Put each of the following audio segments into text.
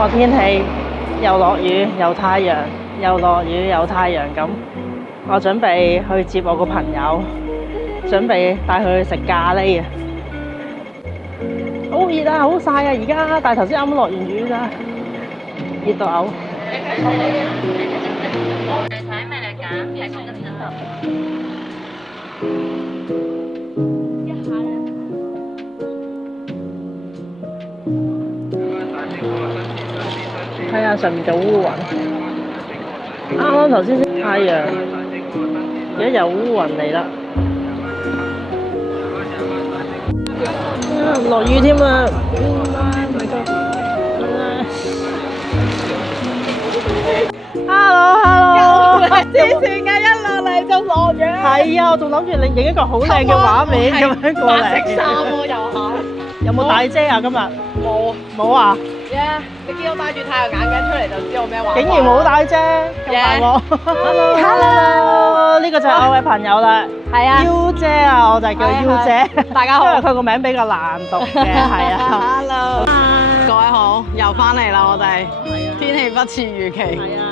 個天氣，又落雨又太陽，又落雨又太陽咁。我準備去接我個朋友，準備帶佢去食咖喱啊！好熱啊，好曬啊！而家，但係頭先啱啱落完雨咋，熱到嘔。睇咩嚟㗎？提供嘅時候。睇下上面就烏雲，啱啱頭先先太陽，而家有烏雲嚟啦。落雨添啊！Hello， 黐線嘅，一落嚟就落雨。係啊，我仲諗住你影一個好靚嘅畫面咁樣過嚟。白色衫喎，又係。有冇帶遮啊？今日冇。冇啊？你見我戴住太陽眼鏡出嚟就知我咩話。竟然冇帶遮，咁大鑊。Hello， 呢個就係我嘅朋友啦。係啊。U 姐啊，我就叫 U 姐。大家好。因為佢個名比較難讀嘅，係啊。Hello。各位好，又翻嚟啦，我哋。天氣不似預期。係啊。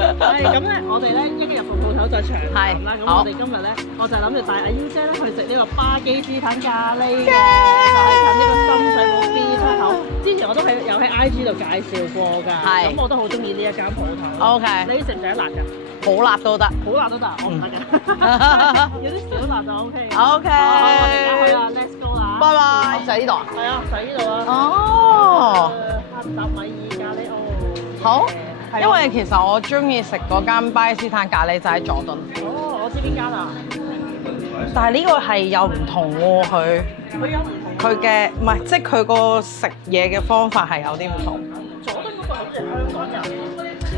咁咧，我哋咧一入個鋪頭就長談啦。咁我哋今日咧，我就諗住帶阿 U 姐咧去食呢個巴基斯坦咖喱，就係近呢個深水埗 B 出口。之前我都有喺 IG 度介紹過㗎。係。咁我都好中意呢一間鋪頭。OK。你食唔食得辣㗎？好辣都得。好辣都得，我唔得㗎。有啲小辣就 OK。OK。我哋而家去啦 ，Let's go 啦。拜拜。就係呢度啊？係啊，就係呢度啊。哦。哈達米爾咖喱哦。好。因為其實我中意食嗰間巴基斯坦咖喱就喺佐敦。哦，我知邊間啊。但係呢個係有唔同喎，佢有唔同。佢嘅唔係，即係佢個食嘢嘅方法係有啲唔同。佐敦嗰個好似係香港人。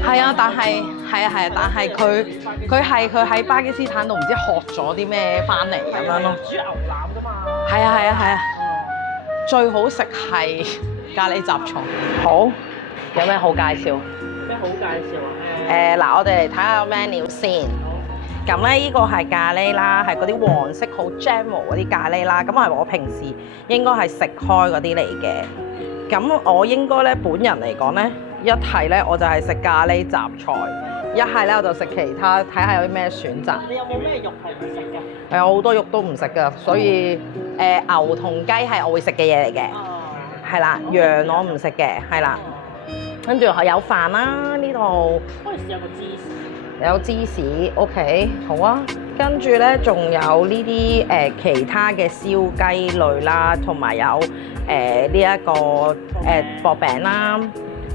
係啊，但係佢喺巴基斯坦度唔知學咗啲咩翻嚟咁樣咯。煮牛腩㗎嘛。係啊。最好食係咖喱雜菜。好，有咩好介紹？咩好介紹啊？嗱，我哋嚟睇下個 menu 先。咁咧，呢個係咖喱啦，係嗰啲黃色好 Jamo 嗰啲咖喱啦。咁係我平時應該係食開嗰啲嚟嘅。咁我應該咧，本人嚟講咧，一係咧我就係食咖喱雜菜，一係咧我就食其他，睇下有啲咩選擇。你有冇咩肉係唔食㗎？係好多肉都唔食㗎，所以牛同雞係我會食嘅嘢嚟嘅。係啦，羊我唔食嘅，係啦。跟住有飯啦，呢度可以試下個芝士。有芝士 ，OK， 好啊。跟住咧，仲有呢啲其他嘅燒雞類啦，同埋有呢一個薄餅啦。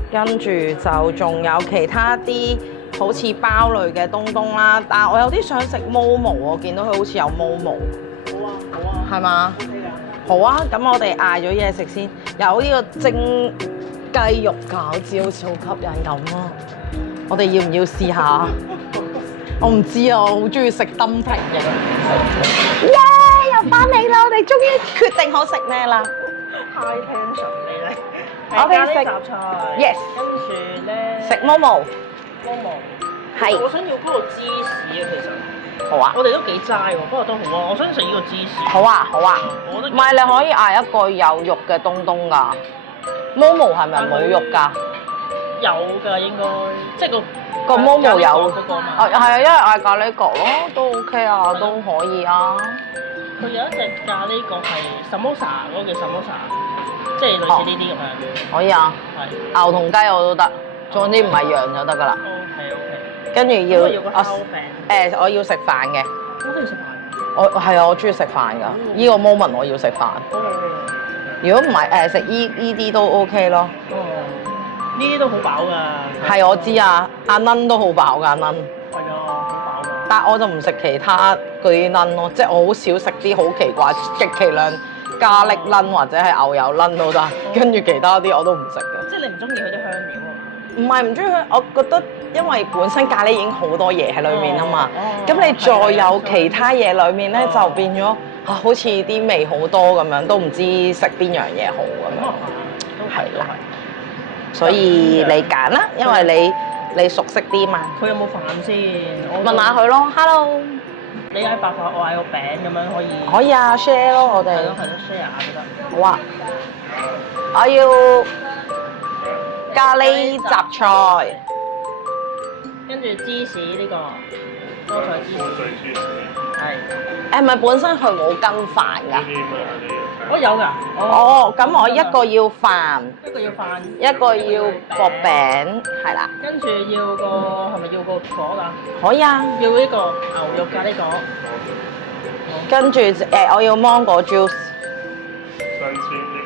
跟住就仲有其他啲好似包類嘅東東啦。但係我有啲想食毛毛，我見到佢好似有毛毛。好啊，係嘛？ OK 㗎。好啊，咁我哋嗌咗嘢食先，有呢個蒸雞肉餃子好似好吸引咁啊！我哋要唔要試下？我唔知啊，我好中意食燈平嘅。耶！又翻嚟啦，我哋終於決定好食咩啦 High tension 你咧。我哋食雜菜。Yes。跟住咧。食 Momo。係。我想要嗰個芝士啊，其實。好啊。我哋都幾齋喎，不過都好啊。我想食呢個芝士。好啊，好啊。唔係，你可以嗌一個有肉嘅東東㗎。Momo 係咪冇肉㗎？有㗎應該，即係個 Momo 有。係啊，因為嗌咖喱角咯，都 OK 啊，都可以啊。佢有一隻咖喱角係 samosa 嗰個叫 samosa， 即係類似呢啲咁樣。可以啊。係。牛同雞我都得，總之唔係羊就得㗎啦。OK。跟住要個烤餅。我要食飯嘅。我都要食飯。係啊，我中意食飯㗎。呢個 moment 我要食飯。如果唔係食依啲都 OK 咯。呢啲都好飽㗎。係我知啊，阿撚都好飽㗎，阿撚。係啊，好飽㗎。但係我就唔食其他嗰啲撚咯，即係我好少食啲好奇怪極其量咖喱撚或者係牛油撚都得，跟住其他啲我都唔食嘅。即係你唔中意佢啲香料啊？唔係唔中意佢，我覺得因為本身咖喱已經好多嘢喺裡面啊嘛，咁你再有其他嘢裡面咧就變咗好似啲味好多咁樣，都唔知食邊樣嘢好咁樣。係啦。所以你揀啦，因為你熟悉啲嘛。佢有冇飯先？問下佢咯。Hello。你嗌白飯，我嗌個餅咁樣可以。可以啊 ，share 咯，我哋。係咯，share 下都得。好啊。我要咖喱雜菜，跟住芝士呢個菠菜芝士，係。誒咪本身佢冇跟飯㗎？我有㗎。哦，咁我一個要飯，一個要飯，一個要薄餅，係啦。跟住要個係咪要個果㗎？可以啊。要呢個牛肉咖喱果。跟住我要芒果 juice。新鮮呢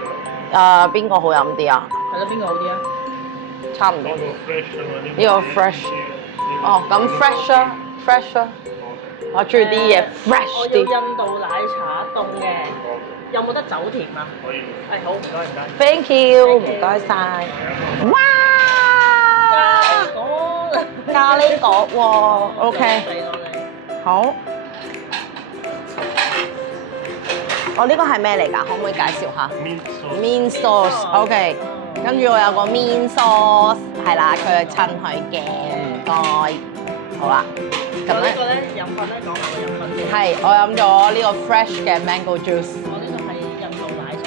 個。邊個好飲啲啊？係咯，邊個好啲啊？差唔多啲。呢個 fresh 哦，咁 fresh 啊，fresh 啊。我中意啲嘢 fresh 我要啲。印度奶茶凍嘅，有冇得走甜啊？可以。係好，唔該唔該。 Thank you，唔該晒。哇！咖喱果喎，OK。好。我呢個係咩嚟㗎？可唔可以介紹下 ？Mean sauce，OK。跟住我有個 mean sauce，係啦，佢係襯佢嘅，唔該。好啦，咁咧。呢個咧飲品咧，講埋個飲品先。係，我飲咗呢個 fresh 嘅 mango juice。我呢個係印度奶茶。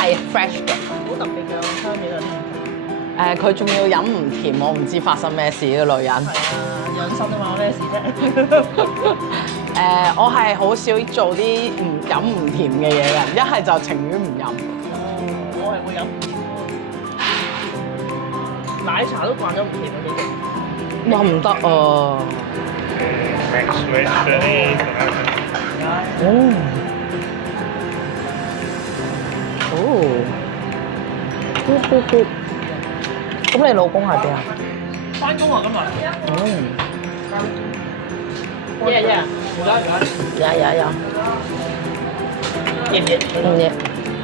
係 fresh 嘅。好特別嘅香味啊！佢仲要飲唔甜，我唔知發生咩事呢個女人。係啊，養生啊嘛，咩事啫？我係好少做啲飲唔甜嘅嘢嘅，一係就情願唔飲。我係會飲唔甜喎，奶茶都慣咗唔甜嘅呢哇，唔得啊！咁你老公喺邊啊？翻工啊，今日。Yeah，唔該唔該。有。熱唔熱？唔熱，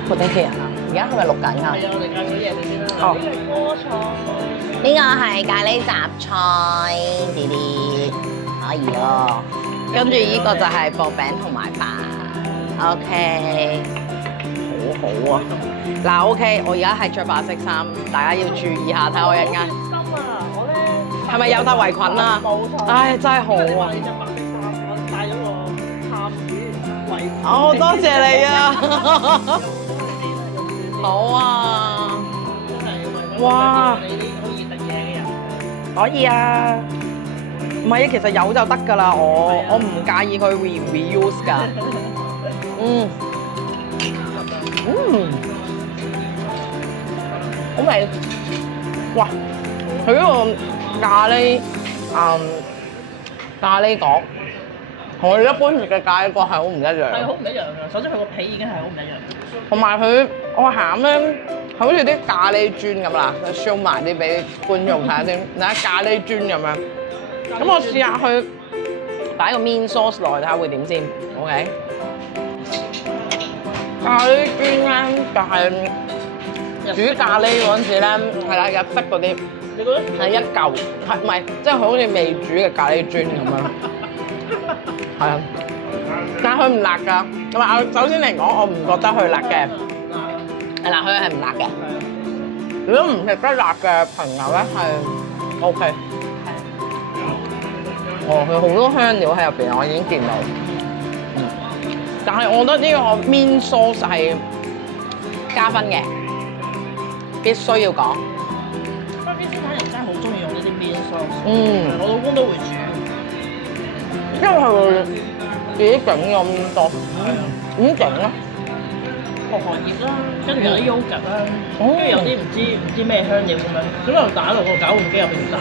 好頂氣啊！而家係咪錄緊㗎？係啊，我哋介紹啲嘢俾先啦。哦。呢個菠菜。呢個係咖喱雜菜，啲啲，可以咯。跟住呢個就係薄餅同埋飯。OK，好好啊。嗱 OK，我而家係着白色衫，大家要注意下，睇我一間。心啊！我咧係咪有戴圍裙啊？冇錯。唉，真係好啊！你着白色衫，我帶咗個探魚圍裙。哦，多謝你啊！好啊！哇！你啲好熱食嘢嘅人。可以啊。唔係啊，其實有就得㗎啦，我唔介意佢 reuse 㗎。好味！哇！佢呢個咖喱角，同我哋一般食嘅咖喱角係好唔一樣。係好唔一樣㗎。首先佢個皮已經係好唔一樣。同埋佢個餡咧，好似啲咖喱磚咁啦，佢 show 埋啲俾觀眾睇下先，睇下咖喱磚咁樣。咁我試下去擺個 mean sauce 落去睇下會點先 ，OK？ 咖喱磚咧就係煮咖喱嗰陣時咧，係啦，日式嗰啲，你覺得係一嚿，係唔係即係佢好似未煮嘅咖喱磚咁樣？係啊，但係佢唔辣㗎。咁啊，首先嚟講，我唔覺得佢辣嘅。係啦，佢係唔辣嘅。如果唔食得辣嘅朋友咧，係 OK。哦，佢好多香料喺入邊，我已經見到。但係我覺得呢個 mean sauce 係加分嘅，必須要講。不過啲西餐人真係好中意用呢啲 mean sauce。我老公都會煮，因為佢自己整咁多。點整啊？薄荷葉啦，跟住有啲 yogurt 啦，跟住有啲唔知咩香料咁樣，咁又打落個攪拌機入邊打。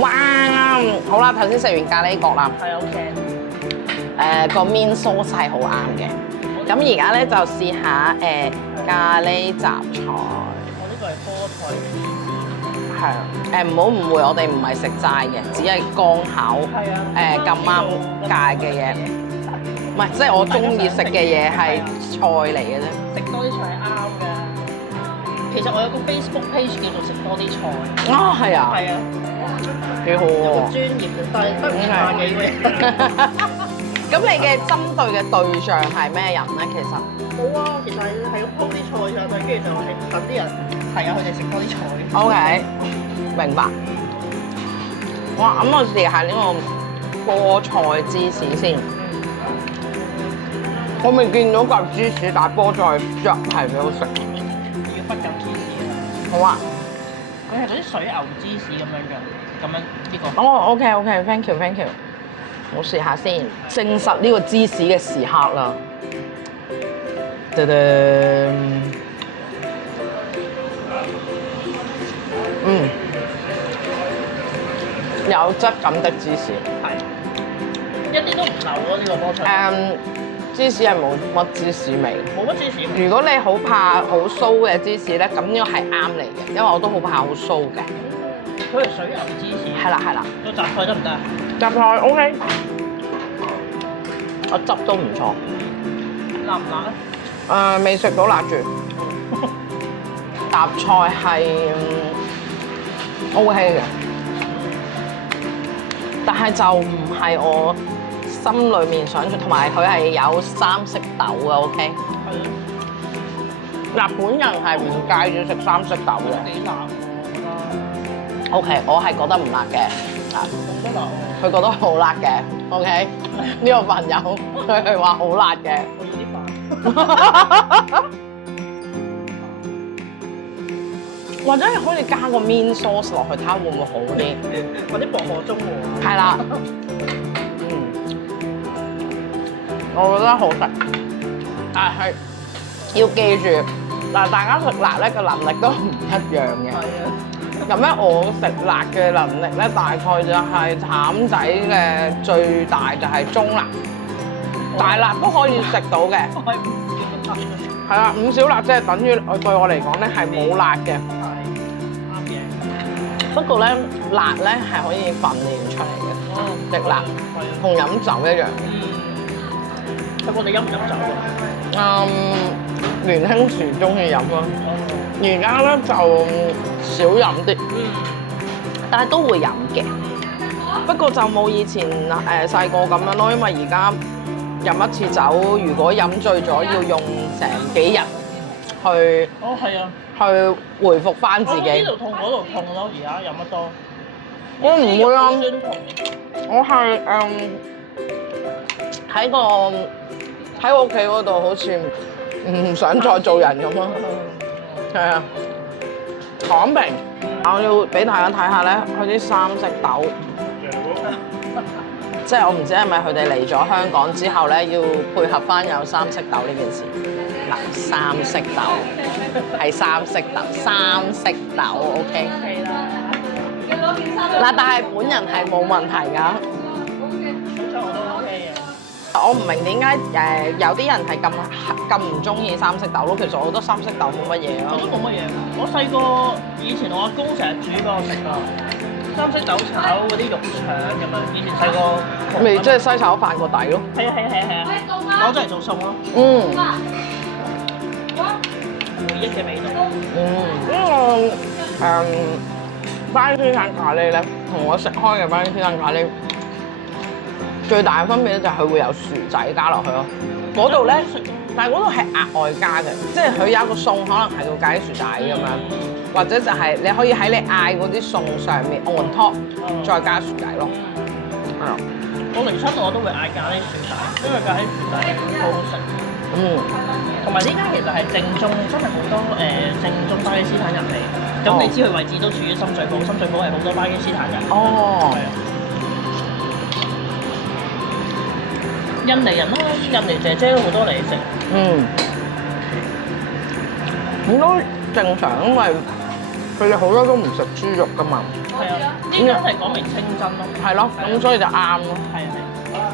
哇！好啦，頭先食完咖喱角啦。係 OK。個 mean sauce 係好啱嘅。咁而家咧就試下咖喱雜菜。我呢個係菠菜芝士。係啊。唔好誤會，我哋唔係食齋嘅，只係剛巧咁啱界嘅嘢。唔係，即係我中意食嘅嘢係菜嚟嘅啫。食多啲菜係啱㗎。其實我有個 Facebook page 叫做食多啲菜。啊，係啊。係啊。幾好喎！專業嘅，但係得200幾個人。咁你嘅針對嘅對象係咩人咧？其實冇啊，其實係要鋪啲菜上去，跟住就係等啲人係啊，佢哋食多啲菜。OK，明白。哇！咁我試下呢個菠菜芝士先。我未見到嚿芝士大波再着係幾好食。要不緊芝士啊！好啊。佢係嗰啲水牛芝士咁樣嘅，咁樣呢個。哦，OK，thank you。我試下先，證實呢個芝士嘅時刻啦。有質感的芝士，係一啲都唔流咯呢個波出。芝士係冇乜芝士味，冇乜芝士味。如果你好怕好酥嘅芝士咧，咁呢個係啱你嘅，因為我都好怕好酥嘅。佢係水牛芝士。係啦。個雜菜得唔得啊？雜菜 OK， 個汁都唔錯。辣唔辣咧？未食到辣住。雜菜係OK 嘅，但係就唔係我心裏面想像，同埋佢係有三色豆嘅 OK。係咯。嗱，本人係唔介意食三色豆嘅。幾辣喎，我覺得。OK， 我係覺得唔辣嘅。好得辣喎。佢覺得好辣嘅。OK， 呢個朋友佢係話好辣嘅。我要啲飯。或者可以加個 mint sauce 落去，睇下會唔會好啲？或者薄荷中和。係啦。我覺得好食，但係要記住，嗱，大家食辣咧嘅能力都唔一樣嘅。係啊。咁咧，我食辣嘅能力咧，大概就係譚仔嘅最大就係中辣，大辣都可以食到嘅。係啦，5小辣即係等於對我嚟講咧係冇辣嘅。啱嘅。不過咧，辣咧係可以訓練出嚟嘅，食辣同飲酒一樣。我哋飲唔飲酒㗎？年輕時中意飲咯，而家咧就少飲啲，但係都會飲嘅。不過就冇以前細個咁樣咯，因為而家飲一次酒，如果飲醉咗，要用成幾日去去回復翻自己。呢度痛嗰度痛咯，而家飲得多。我唔會啊，酸痛。我係喺我屋企嗰度，好似唔想再做人咁咯。係啊，躺平。我要俾大家睇下咧，佢啲三色豆，即係我唔知係咪佢哋嚟咗香港之後咧，要配合翻有三色豆呢件事。嗱，三色豆係三色豆，三色豆 OK。係啦。嗱，但係本人係冇問題㗎。我唔明點解有啲人係咁唔中意三色豆咯，其實我覺得三色豆冇乜嘢咯。我都冇乜嘢，我細個以前我阿公成日煮俾我食啊，三色豆炒嗰啲肉腸咁樣，以前細個咪即係西炒飯個底咯。係啊，攞咗嚟做餸咯。回憶嘅味道。呢個巴基斯坦咖喱咧，同我食開嘅巴基斯坦咖喱最大嘅分別咧就係佢會有薯仔加落去咯。嗰度咧，但係嗰度係額外加嘅，即係佢有一個餸可能係要加啲薯仔咁樣，或者就係你可以喺你嗌嗰啲餸上面 on top 再加薯仔咯。係啊，我嚟親我都會嗌咖喱薯仔，因為咖喱薯仔好好食。同埋呢間其實係正宗，真係好多正宗巴基斯坦人嚟。咁你知佢位置都處於深水埗，深水埗係好多巴基斯坦人。哦。印尼人咯，印尼姐姐都好多嚟食。咁都正常，因為佢哋好多都唔食豬肉噶嘛。係啊，呢間係講明清真咯。係咯，咁所以就啱咯。係啊。好啦，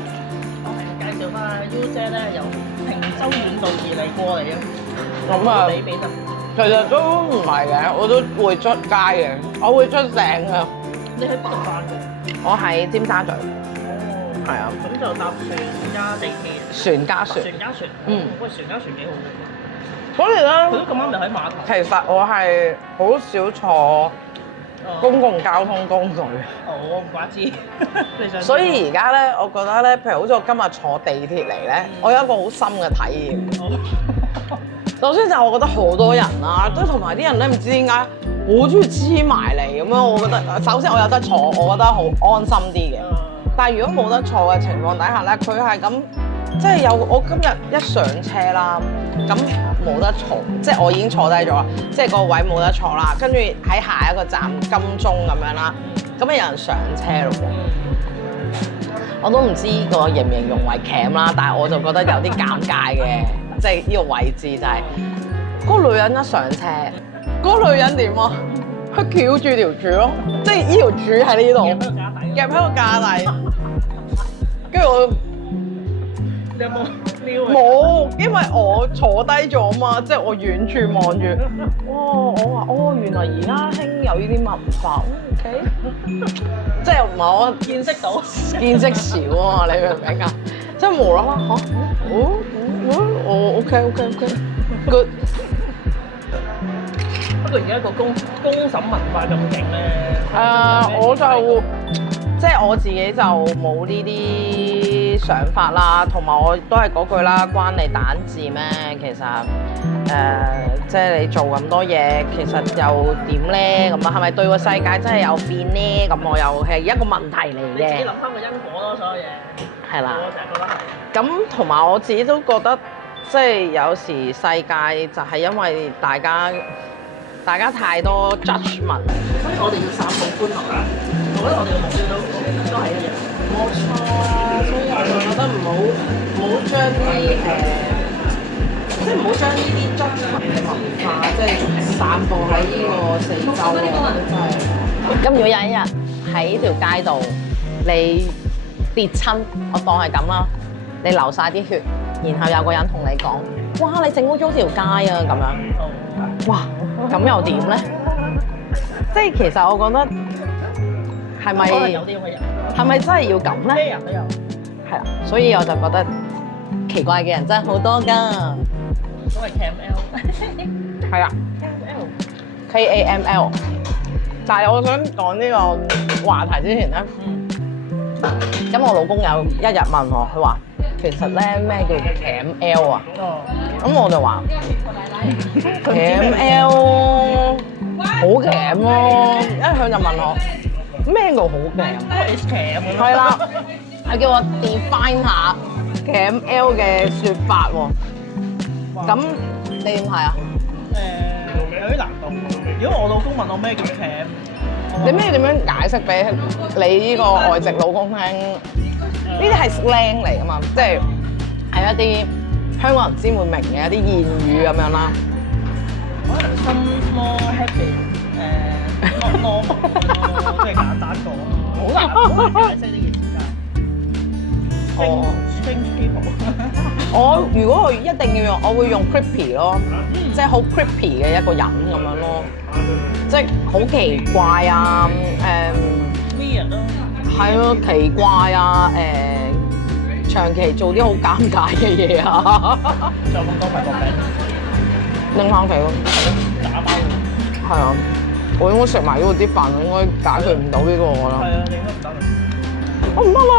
我係介紹翻 U 姐咧，由平洲遠道而嚟過嚟嘅。咁啊，比得。其實都唔係嘅，我都會出街嘅，我會出城嘅。你喺邊度翻嘅？我喺尖沙咀。係啊，咁就搭船加地鐵。船加船。船加船。喂，船加船幾好嘅。所以咧，佢都咁啱就喺碼頭。其實我係好少坐公共交通工具。唔怪之。所以而家咧，我覺得咧，譬如好似我今日坐地鐵嚟咧，我有一個好深嘅體驗。首先就係我覺得好多人啦，即係同埋啲人咧唔知點解好中意黐埋嚟咁樣。我覺得首先我有得坐，我覺得好安心啲嘅。但係如果冇得坐嘅情況底下咧，佢係咁即係我今日一上車啦，咁冇得坐，即係我已經坐低咗啦，即係個位冇得坐啦。跟住喺下一個站金鐘咁樣啦，咁啊有人上車咯喎。我都唔知個形唔形容為鉗啦，但係我就覺得有啲尷尬嘅，即係呢個位置就係、嗰個女人一上車，嗰、個女人點啊？佢翹住條柱咯，即係呢條柱喺呢度，夾喺個架底，跟住我。你有冇撩啊？冇，因為我坐低咗嘛，即係我遠處望住。哇！我話哦，原來而家興有呢啲文化，OK，即係唔係我見識到，見識少啊嘛？你明唔明啊？即係無啦啦嚇，OK，good。不過而家個公審文化咁勁咧，我就即係我自己就冇呢啲想法啦，同埋我都係嗰句啦，關你蛋治咩？其實即係你做咁多嘢，其實又點咧？咁啊，係咪對個世界真係有變咧？咁我又係一個問題嚟嘅。你自己諗翻個因果咯，所有嘢。係啦。我成日覺得係。咁同埋我自己都覺得，即係有時世界就係因為大家太多 judgment，所以我哋要散佈歡樂啦。我覺得我哋嘅目標都係一樣。冇錯，所以我就覺得唔好將即係唔好將呢啲 judgment 嘅文化，即係散佈喺呢個四周咯，真係。咁如果有一日喺條街度你跌親，我當係咁啦，你流晒啲血，然後有個人同你講：哇！你整污咗條街啊！咁樣，哇！咁又點咧？即係其實我覺得係咪有啲咁嘅人？係咪真係要咁咧？咩人都有。係啊，所以我就覺得奇怪嘅人真係好多㗎。所謂 KML。係啊。KAML。但係我想講呢個話題之前咧，咁我老公有一日問我，佢話其實咧咩叫 KML 啊？咁我就話 KML 好鉗咯，一向就問我咩叫好鉗？係啦，係叫我 define 下 KML 嘅説法喎。咁你點睇啊？有啲難度。如果我老公問我咩叫 cam， 你咩點樣解釋俾你呢個外籍老公聽？呢啲係 slang 嚟㗎嘛，即係一啲香港人先會明嘅一啲諺語咁樣啦。可能 some more happy， not normal， 即係簡單講，好難解釋呢件事㗎。Strange people。如果我一定要用，我會用 creepy 咯，即係好 creepy 嘅一個人咁樣咯，即係好奇怪啊，weird 咯，係咯，奇怪啊，長期做啲好尷尬嘅嘢啊，仲有咁多排國餅，拎翻嚟咯，打包嘅，係啊，我應該食埋呢個啲飯，應該解決唔到呢個我啦，係啊，你應該唔得啦，我唔得啦。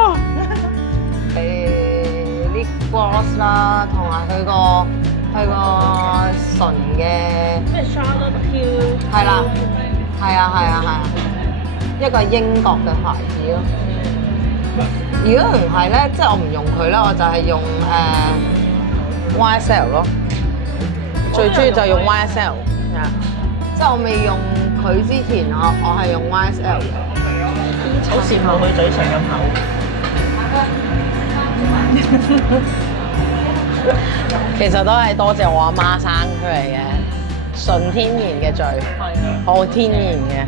lip gloss 啦，同埋佢個唇嘅咩 Charlotte Tilbury 係啦，係啊，一個英國嘅牌子咯。如果唔係咧，即係我唔用佢咧，我就係用YSL 咯。最中意就用 YSL，即係我未用佢之前，我係用 YSL 嘅。好羨慕佢嘴唇咁厚。其實都係多謝我阿媽生出嚟嘅，純天然嘅嘴，好天然嘅。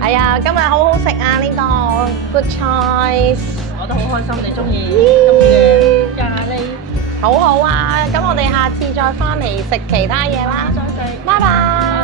哎呀，今日好好食啊！呢個 good choice， 我覺得好開心，你中意今次嘅咖喱，好好啊！咁我哋下次再翻嚟食其他嘢啦，拜拜。